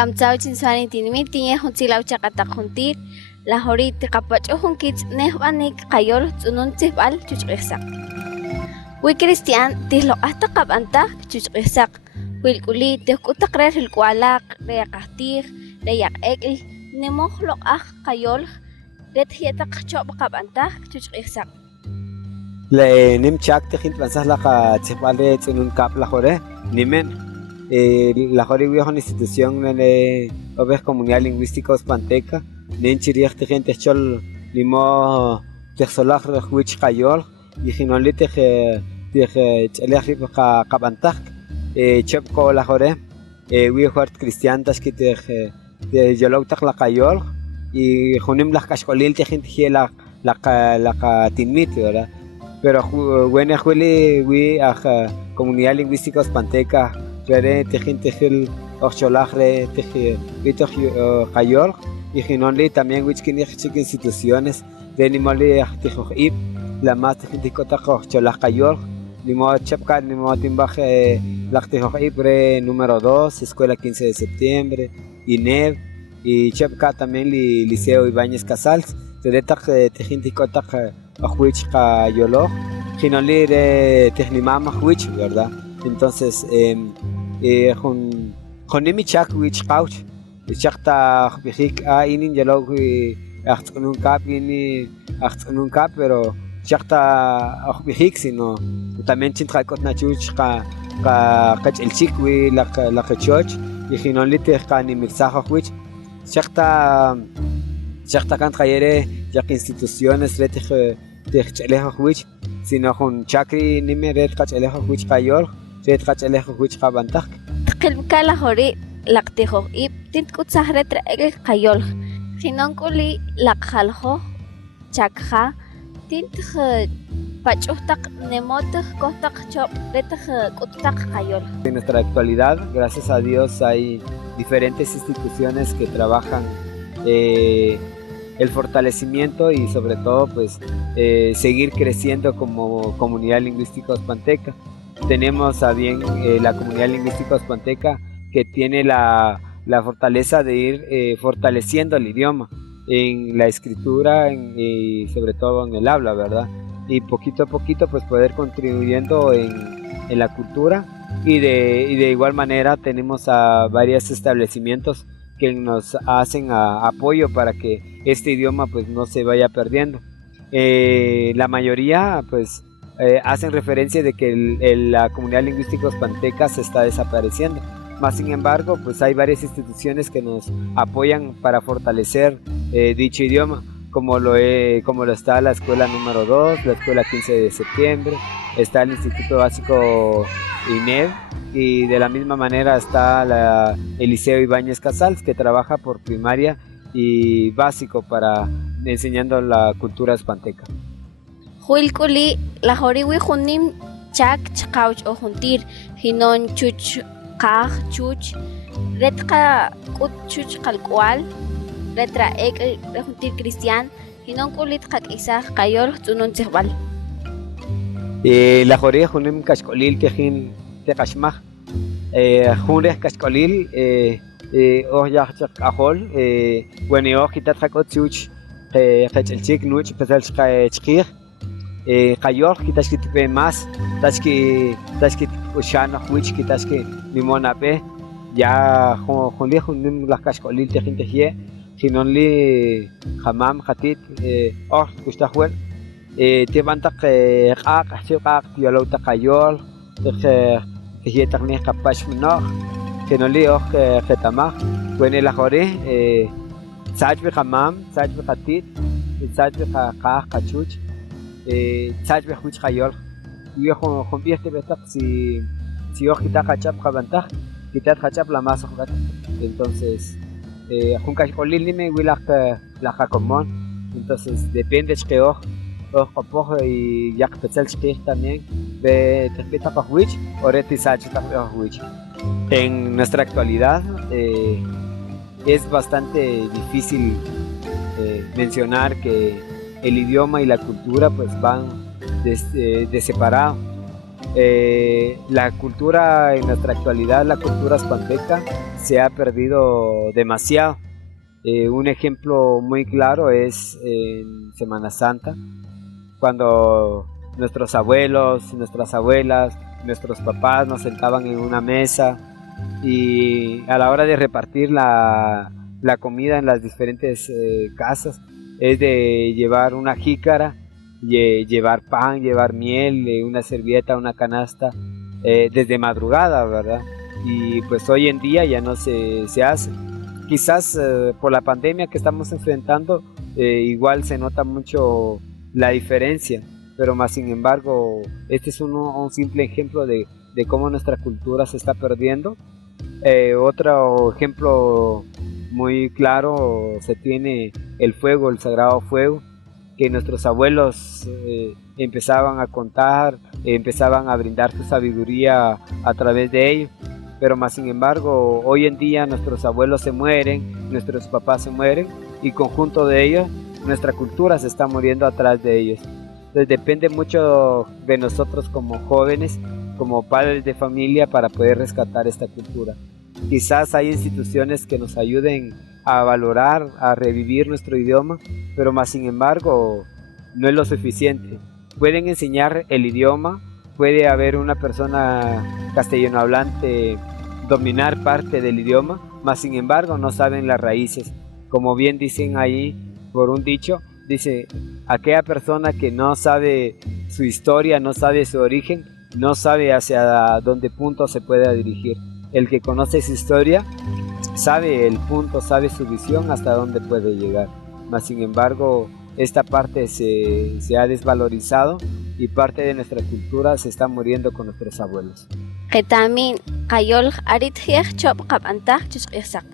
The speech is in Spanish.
Kamtsao chinsani tinimi tiñe huntsilaw chaqata juntir la horit qapacho hunkits nehbanik qayol tsunun tsibal chuchqisaq. Wi Cristian tihlo hasta qabanta chuchqisaq. Wilkuli tihkutaqrer hilkualaq reyaqajtij reyaq'ek'l nimojloq aj qayol ret hietaq chob qabanta chuchqisaq. Le nim chak tejin tlansaj la tsibal re tsunun kap la jore nimen la jore viejo institución de obes comunidad lingüística ospanteca nen chiriaj tejin techol limo texolaj rewich qayol y jinoli tej chelej qabantaj chep ko la jore viejo cristian tashki tej yolautaj la qayol y junim la kashkolil tejin tejela la tinmit, ¿verdad? Pero bueno, wi a comunidad lingüística ospanteca re tejin tejil ocholajre tejil vitoch qayol y jinonli también wichkini chik instituciones de nimoli tejojib la más tejin tikotaq ocholaj qayol limo chapka limo timbaj la tejojib re número 2 escuela 15 de septiembre INEV y chapka también liceo Ibáñez Casals de tejin tikotaq ajuich qayolo jinonli re tejlimam ajuich, ¿verdad? Entonces jonimi chak wich qauch chakta bijik inin yalog achtunun kap ini achtunun kap pero chakta bijik sino también chintkakot nachuch qachilchik wi la qachoch y jinonli tejkani mixaj ajuich chakta kan khayere yak instituciones re tejchelej ajuich sino jun chakri nime red qachelej ajuich qayol red qachelej ajuich qabantaj Qilbka la hori laqtijo ib tintkutsa retra el qayol jinonkuli laqjaljo chakja tintj pachuhtaq nemotj kojtaq chop retj kuttaq qayol. En nuestra actualidad, gracias a Dios, hay diferentes instituciones que trabajan el fortalecimiento y sobre todo pues seguir creciendo como comunidad lingüística ospanteca. Tenemos a bien la comunidad lingüística ospanteca que tiene la fortaleza de ir fortaleciendo el idioma en la escritura y sobre todo en el habla, ¿verdad? Y poquito a poquito pues poder contribuyendo en la cultura y de igual manera tenemos a varios establecimientos que nos hacen apoyo para que este idioma pues no se vaya perdiendo. La mayoría pues hacen referencia de que la comunidad lingüística ospanteca se está desapareciendo. Más sin embargo, pues hay varias instituciones que nos apoyan para fortalecer dicho idioma, como lo está la escuela número 2, la escuela 15 de septiembre, está el Instituto Básico INEV y de la misma manera está el Liceo Ibáñez Casals que trabaja por primaria y básico para enseñando la cultura ospanteca. Huilkuli la horiwi junim chak chqauch o juntir hinon chuch qaj chuch retqa kut chuch qalkwal retra ek juntir cristian hinon kulit qak isaj qayol tsunun tsibal. La horia junim kashkolil kejin teqashmaj junrej kashkolil oyaj chaq ajol bueno oj kitat qakot chuch qechelchik nuch pesal chqij qayol kitashkit pe más tashki ushana huich kitashki limona pe ya junli junim la kashkolil tejin tejie jinonli hamam khatit kushtajwel tibantaq qaq qaq yolota qayol tejie taqni qapash minoj jinonli qetamaj bueno la jore sajbi hamam sajbi khatit sajbi qaq qachuch tzajbeh wich qayol viejo jombieste betak si oj kita qachap qabantaj kitat qachap la más ojgat entonces junkash qolil nime wilaq la jacomón entonces depende chqe oj qopoj y yaq petzal chqij también be tespita qawich oreti sach qawich en nuestra actualidad es bastante difícil mencionar que el idioma y la cultura pues van de separado. La cultura en nuestra actualidad, la cultura spanteca, se ha perdido demasiado. Un ejemplo muy claro es en Semana Santa, cuando nuestros abuelos, nuestras abuelas, nuestros papás nos sentaban en una mesa y a la hora de repartir la comida en las diferentes casas, es de llevar una jícara, llevar pan, llevar miel, una servilleta, una canasta, desde madrugada, ¿verdad? Y pues hoy en día ya no se hace. Quizás por la pandemia que estamos enfrentando, igual se nota mucho la diferencia, pero más sin embargo, este es un simple ejemplo de cómo nuestra cultura se está perdiendo. Otro ejemplo muy claro se tiene el fuego, el sagrado fuego, que nuestros abuelos empezaban a contar, empezaban a brindar su sabiduría a través de ello. Pero más sin embargo, hoy en día nuestros abuelos se mueren, nuestros papás se mueren y conjunto de ellos, nuestra cultura se está muriendo atrás de ellos. Entonces depende mucho de nosotros como jóvenes, como padres de familia, para poder rescatar esta cultura. Quizás hay instituciones que nos ayuden a valorar, a revivir nuestro idioma, pero más sin embargo no es lo suficiente. Pueden enseñar el idioma, puede haber una persona castellano hablante dominar parte del idioma, mas sin embargo no saben las raíces. Como bien dicen ahí por un dicho, dice, aquella persona que no sabe su historia, no sabe su origen, no sabe hacia dónde punto se puede dirigir. El que conoce su historia sabe el punto, sabe su visión hasta dónde puede llegar. Mas sin embargo, esta parte se ha desvalorizado y parte de nuestra cultura se está muriendo con nuestros abuelos. Qitamin qayol arit hiaj chop qab'antaj chusq'ijsaq.